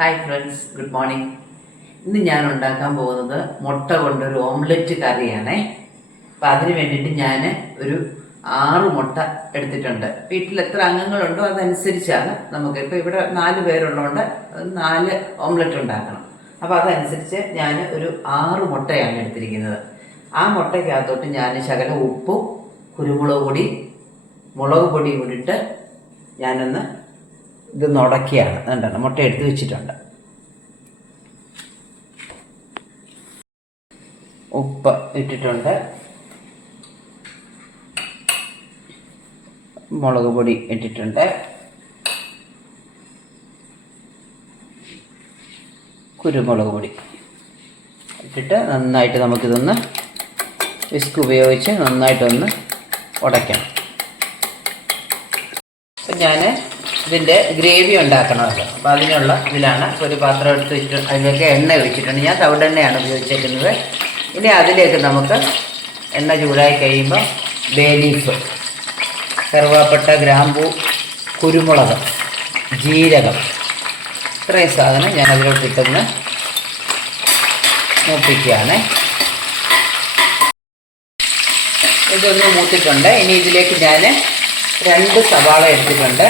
Hi friends, good morning. ഇന്ന് ഞാൻ ഉണ്ടാക്കാൻ പോകുന്നത് മുട്ട കൊണ്ടൊരു ഓംലെറ്റ് കറിയാണേ. അപ്പം അതിന് വേണ്ടിയിട്ട് ഞാൻ ഒരു 6 മുട്ട എടുത്തിട്ടുണ്ട്. വീട്ടിൽ എത്ര അംഗങ്ങളുണ്ടോ അതനുസരിച്ചാണ് നമുക്ക്. ഇപ്പോൾ ഇവിടെ 4 പേരുള്ളതുകൊണ്ട് 4 ഓംലെറ്റ് ഉണ്ടാക്കണം. അപ്പോൾ അതനുസരിച്ച് ഞാൻ ഒരു 6 മുട്ടയാണ് എടുത്തിരിക്കുന്നത്. ആ മുട്ടയ്ക്കകത്തോട്ട് ഞാൻ ശകലം ഉപ്പും കുരുമുളക് പൊടി, മുളക് പൊടി കൂടിയിട്ട് ഞാനൊന്ന് ഇത് നുടക്കിയാണ്. അതുകൊണ്ടാണ് മുട്ട എടുത്ത് വെച്ചിട്ടുണ്ട്. ഉപ്പ് ഇട്ടിട്ടുണ്ട്, മുളക് പൊടി ഇട്ടിട്ടുണ്ട്, കുരുമുളക് പൊടി ഇട്ടിട്ട് നന്നായിട്ട് നമുക്കിതൊന്ന് വിസ്ക് ഉപയോഗിച്ച് നന്നായിട്ടൊന്ന് ഉടയ്ക്കണം. അപ്പം ഞാൻ ഇതിൻ്റെ ഗ്രേവി ഉണ്ടാക്കണമല്ലോ. അപ്പോൾ അതിനുള്ള ഇതിലാണ് ഒരു പാത്രം എടുത്ത് വെച്ചിട്ട് അതിലേക്ക് എണ്ണ ഒഴിച്ചിട്ടുണ്ട്. ഞാൻ തവിടെണ്ണയാണ് ഉപയോഗിച്ചേക്കുന്നത്. ഇനി അതിലേക്ക് നമുക്ക് എണ്ണ ചൂടായി കഴിയുമ്പോൾ ബേ ലീഫ്, കറുവാപ്പട്ട, ഗ്രാമ്പൂ, കുരുമുളക്, ജീരകം, ഇത്രയും സാധനം ഞാൻ അതിലോട്ട് ഇട്ടൊന്ന് മൂപ്പിക്കുകയാണ്. ഇതൊന്ന് മൂത്തിട്ടുണ്ട്. ഇനി ഇതിലേക്ക് ഞാൻ 2 സവാള എടുത്തിട്ടുണ്ട്.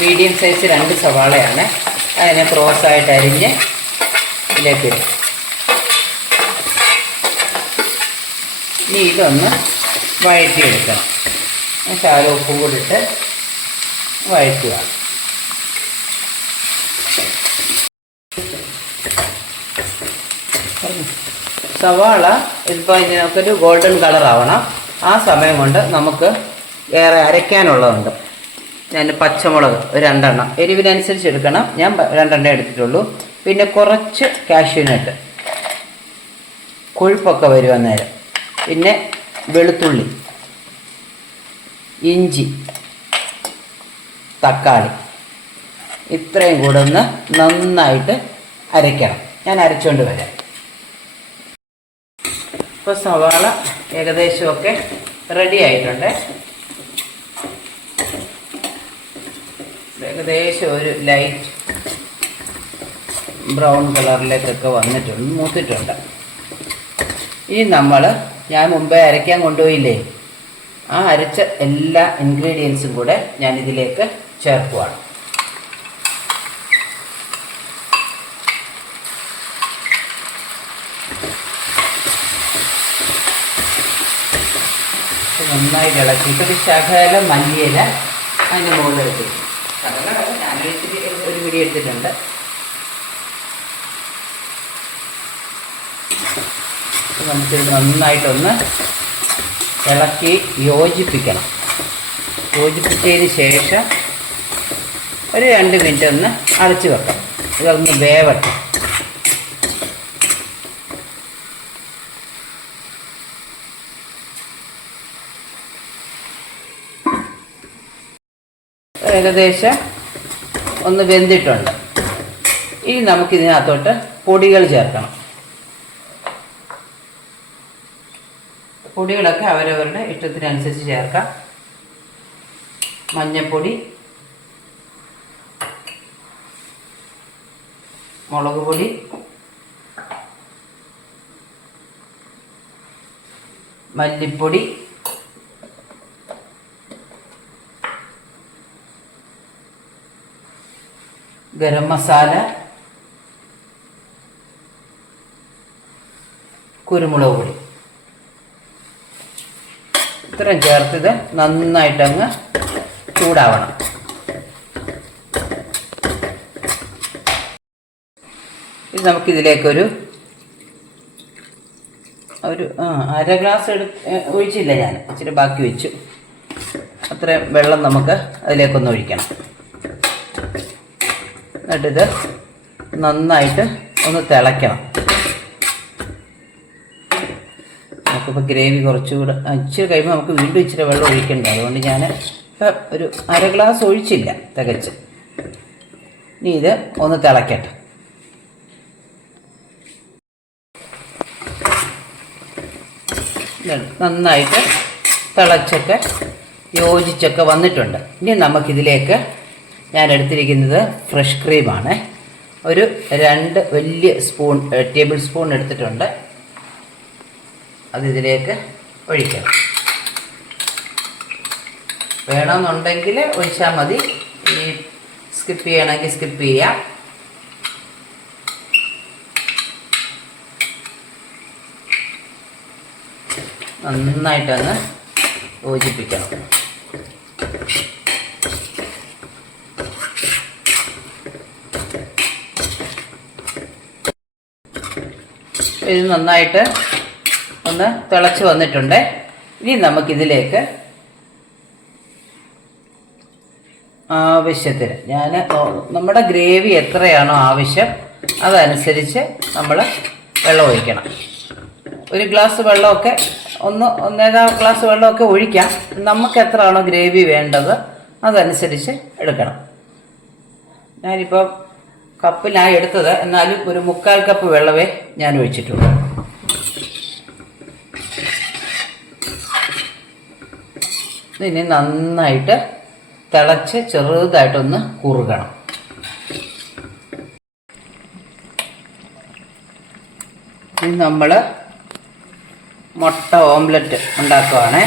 മീഡിയം സൈസ് 2 സവാളയാണ്. അതിനെ ക്രോസായിട്ട് അരിഞ്ഞ് ഇതിലേക്ക് ഇടും. ഇനി ഇതൊന്ന് വഴറ്റിയെടുക്കണം. ശകലം ഉപ്പും കൂടി ഇട്ട് വഴറ്റുക. സവാള ഇപ്പോൾ ഇതിനൊക്കെ ഗോൾഡൻ കളർ ആവണം. ആ സമയം കൊണ്ട് നമുക്ക് വേറെ അരയ്ക്കാനുള്ളതുണ്ട്. ഞാൻ പച്ചമുളക് 2 എണ്ണം എരിവിനനുസരിച്ച് എടുക്കണം. ഞാൻ 2 എണ്ണം എടുത്തിട്ടുള്ളൂ. പിന്നെ കുറച്ച് കാഷ്യൂനട്ട്, കൊഴുപ്പൊക്കെ വരും അന്നേരം. പിന്നെ വെളുത്തുള്ളി, ഇഞ്ചി, തക്കാളി, ഇത്രയും കൂടെ ഒന്ന് നന്നായിട്ട് അരയ്ക്കണം. ഞാൻ അരച്ചുകൊണ്ട് വരാം. ഇപ്പോൾ സവാള ഏകദേശമൊക്കെ റെഡി ആയിട്ടുണ്ട്. ഏകദേശം ഒരു ലൈറ്റ് ബ്രൗൺ കളറിലേക്കൊക്കെ വന്നിട്ടുണ്ട്, മൂത്തിട്ടുണ്ട്. ഇനി ഞാൻ മുമ്പേ അരയ്ക്കാൻ കൊണ്ടുപോയില്ലേ, ആ അരച്ച എല്ലാ ഇൻഗ്രീഡിയൻസും കൂടെ ഞാൻ ഇതിലേക്ക് ചേർക്കുവാണ്. നന്നായി ഇളക്കിയിട്ട് ഒരു ശകലം മല്ലിയില അതിൻ്റെ മുകളിൽ എടുത്തിട്ട് ഒരു പിടി എടുത്തിട്ടുണ്ട്. നമുക്കിത് നന്നായിട്ടൊന്ന് ഇളക്കി യോജിപ്പിക്കണം. യോജിപ്പിച്ചതിന് ശേഷം ഒരു 2 മിനിറ്റ് ഒന്ന് അടച്ചു വെക്കാം. ഇതൊന്ന് വേവട്ടെ. ഏകദേശം ഒന്ന് വെന്തിട്ടുണ്ട്. ഇനി നമുക്കിതിനകത്തോട്ട് പൊടികൾ ചേർക്കണം. പൊടികളൊക്കെ അവരവരുടെ ഇഷ്ടത്തിനനുസരിച്ച് ചേർക്കാം. മഞ്ഞൾപ്പൊടി, മുളക് പൊടി, മല്ലിപ്പൊടി, ഗരം മസാല, കുരുമുളക് പൊടി, ഇത്രയും ചേർത്തത് നന്നായിട്ടങ്ങ് ചൂടാവണം. ഇത് നമുക്കിതിലേക്കൊരു 1/2 ഗ്ലാസ് ഒഴിച്ചില്ല, ഞാൻ ഇച്ചിരി ബാക്കി വെച്ചു. അത്രയും വെള്ളം നമുക്ക് അതിലേക്കൊന്ന് ഒഴിക്കണം. എന്നിട്ടിത് നന്നായിട്ട് ഒന്ന് തിളയ്ക്കണം. നമുക്കിപ്പോൾ ഗ്രേവി കുറച്ചുകൂടെ ഇച്ചിരി കഴിയുമ്പോൾ നമുക്ക് വീണ്ടും ഇച്ചിരി വെള്ളം ഒഴിക്കണ്ട. അതുകൊണ്ട് ഞാൻ ഒരു 1/2 ഗ്ലാസ് ഒഴിച്ചില്ല, തികച്ച്. ഇനി ഇത് ഒന്ന് തിളയ്ക്കട്ടെ. നന്നായിട്ട് തിളച്ചൊക്കെ യോജിച്ചൊക്കെ വന്നിട്ടുണ്ട്. ഇനി നമുക്കിതിലേക്ക് ഞാൻ എടുത്തിരിക്കുന്നത് ഫ്രഷ് ക്രീമാണ്. ഒരു 2 വലിയ സ്പൂൺ ടേബിൾ സ്പൂൺ എടുത്തിട്ടുണ്ട്. അത് ഇതിലേക്ക് ഒഴിക്കണം. വേണമെന്നുണ്ടെങ്കിൽ ഒഴിച്ചാൽ മതി. ഇനി സ്കിപ്പ് ചെയ്യണമെങ്കിൽ സ്കിപ്പ് ചെയ്യാം. നന്നായിട്ടങ്ങ് യോജിപ്പിക്കണം. ഇത് നന്നായിട്ട് ഒന്ന് തിളച്ച് വന്നിട്ടുണ്ട്. ഇനി നമുക്കിതിലേക്ക് ആവശ്യത്തിന് നമ്മുടെ ഗ്രേവി എത്രയാണോ ആവശ്യം അതനുസരിച്ച് നമ്മൾ വെള്ളം ഒഴിക്കണം. 1 ഗ്ലാസ് വെള്ളമൊക്കെ 1.25 ഗ്ലാസ് വെള്ളമൊക്കെ ഒഴിക്കാം. നമുക്ക് എത്രയാണോ ഗ്രേവി വേണ്ടത് അതനുസരിച്ച് എടുക്കണം. ഞാനിപ്പോൾ കപ്പിനായി എടുത്തത്, എന്നാലും ഒരു 3/4 കപ്പ് വെള്ളമേ ഞാൻ ഒഴിച്ചിട്ടുള്ളൂ. ഇനി നന്നായിട്ട് തിളച്ച് ചെറുതായിട്ടൊന്ന് കുറുകണം. ഇനി നമ്മൾ മുട്ട ഓംലെറ്റ് ഉണ്ടാക്കുവാണേ.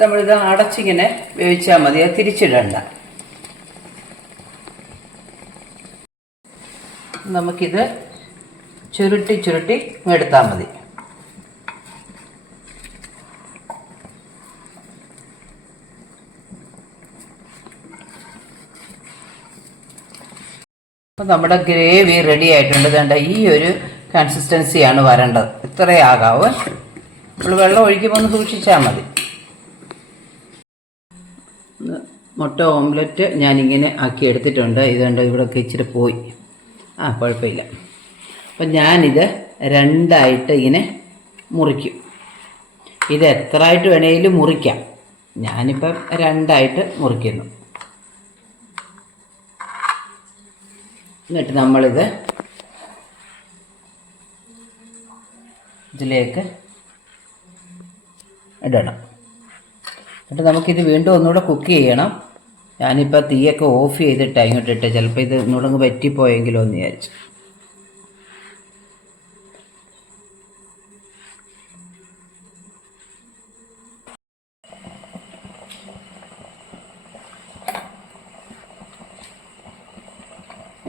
നമ്മളിത് അടച്ചിങ്ങനെ വേവിച്ചാൽ മതി, അത് തിരിച്ചിടണ്ട. നമുക്കിത് ചുരുട്ടി എടുത്താൽ മതി. അപ്പോൾ നമ്മുടെ ഗ്രേവി റെഡി ആയിട്ടുണ്ട്. വേണ്ട ഈ ഒരു കൺസിസ്റ്റൻസിയാണ് വരേണ്ടത്. ഇത്രയേ ആകാവൂ. നമ്മൾ വെള്ളം ഒഴിക്കുമ്പോൾ ഒന്ന് സൂക്ഷിച്ചാൽ മതി. മുട്ട ഓംലെറ്റ് ഞാനിങ്ങനെ ആക്കി എടുത്തിട്ടുണ്ട്. ഇതുകൊണ്ട് ഇവിടെയൊക്കെ ഇച്ചിരി പോയി. കുഴപ്പമില്ല. അപ്പം ഞാനിത് 2ആയിട്ട് ഇങ്ങനെ മുറിക്കും. ഇത് എത്രയായിട്ട് വേണമെങ്കിലും മുറിക്കാം. ഞാനിപ്പം 2ആയിട്ട് മുറിക്കുന്നു. എന്നിട്ട് നമ്മളിത് ഇതിലേക്ക് ഇടണം. എന്നിട്ട് നമുക്കിത് വീണ്ടും ഒന്നുകൂടെ കുക്ക് ചെയ്യണം. ഞാനിപ്പോൾ തീയൊക്കെ ഓഫ് ചെയ്തിട്ടാണ് ഇങ്ങോട്ട് ഇട്ട്. ചിലപ്പോൾ ഇത് ഒന്നുകൂടെ അങ്ങ് വറ്റിപ്പോയെങ്കിലോ എന്ന് വിചാരിച്ചു.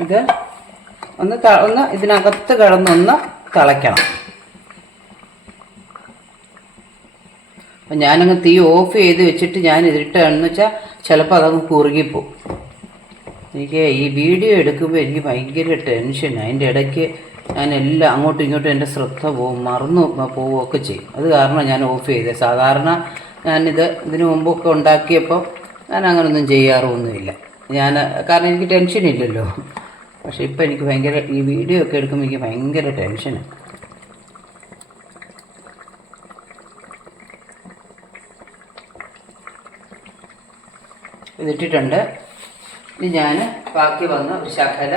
ഇത് ഒന്ന് ഇതിനകത്ത് കിടന്നൊന്ന് തിളയ്ക്കണം. അപ്പം ഞാനങ്ങ് തീ ഓഫ് ചെയ്ത് വെച്ചിട്ട് ഞാൻ ഇതിട്ടാണെന്ന് വെച്ചാൽ ചിലപ്പോൾ അതങ്ങ് കുറുകിപ്പോവും. എനിക്ക് ഈ വീഡിയോ എടുക്കുമ്പോൾ എനിക്ക് ഭയങ്കര ടെൻഷനാണ്. അതിൻ്റെ ഇടയ്ക്ക് ഞാൻ എല്ലാം അങ്ങോട്ടും ഇങ്ങോട്ടും എൻ്റെ ശ്രദ്ധ പോവും, മറന്നു പോവുകയൊക്കെ ചെയ്യും. അത് കാരണം ഞാൻ ഓഫ് ചെയ്തത്. സാധാരണ ഇതിനു മുമ്പൊക്കെ ഉണ്ടാക്കിയപ്പോൾ ഞാൻ അങ്ങനൊന്നും ചെയ്യാറൊന്നുമില്ല. കാരണം എനിക്ക് ടെൻഷനില്ലല്ലോ. പക്ഷെ ഇപ്പം എനിക്ക് ഭയങ്കര ഈ വീഡിയോ ഒക്കെ എടുക്കുമ്പോൾ എനിക്ക് ഭയങ്കര ടെൻഷനാണ്. ഇതിട്ടിട്ടുണ്ട്. ഇനി ഞാൻ ബാക്കി വന്ന ഒരു ശകല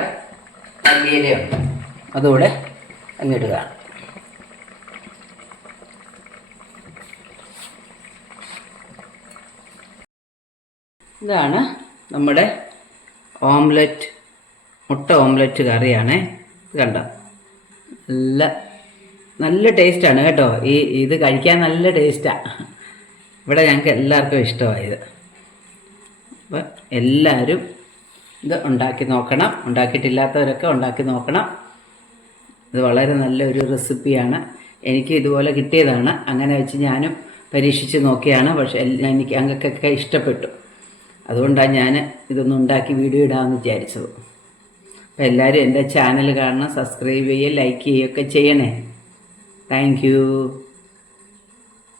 മല്ലിയിലയുണ്ട്, അതുകൂടെ അങ്ങിടുക. ഇതാണ് നമ്മുടെ ഓംലെറ്റ്, മുട്ട ഓംലെറ്റ് കറിയാണേ. ഇത് കണ്ടോ, നല്ല ടേസ്റ്റാണ് കേട്ടോ. ഇത് കഴിക്കാൻ നല്ല ടേസ്റ്റാണ്. ഇവിടെ ഞങ്ങൾക്ക് എല്ലാവർക്കും ഇഷ്ടമായത്. അപ്പം എല്ലാവരും ഇത് ഉണ്ടാക്കി നോക്കണം. ഉണ്ടാക്കിയിട്ടില്ലാത്തവരൊക്കെ ഉണ്ടാക്കി നോക്കണം. ഇത് വളരെ നല്ലൊരു റെസിപ്പിയാണ്. എനിക്ക് ഇതുപോലെ കിട്ടിയതാണ്. അങ്ങനെ വെച്ച് ഞാനും പരീക്ഷിച്ച് നോക്കിയാണ്. പക്ഷേ എനിക്ക് അങ്ങക്കൊക്കെ ഇഷ്ടപ്പെട്ടു. അതുകൊണ്ടാണ് ഞാൻ ഇതൊന്നും ഉണ്ടാക്കി വീഡിയോ ഇടാമെന്ന് വിചാരിച്ചത്. അപ്പോൾ എല്ലാവരും എൻ്റെ ചാനൽ കാണണം, സബ്സ്ക്രൈബ് ചെയ്യുക, ലൈക്ക് ചെയ്യുകയൊക്കെ ചെയ്യണേ. Thank you.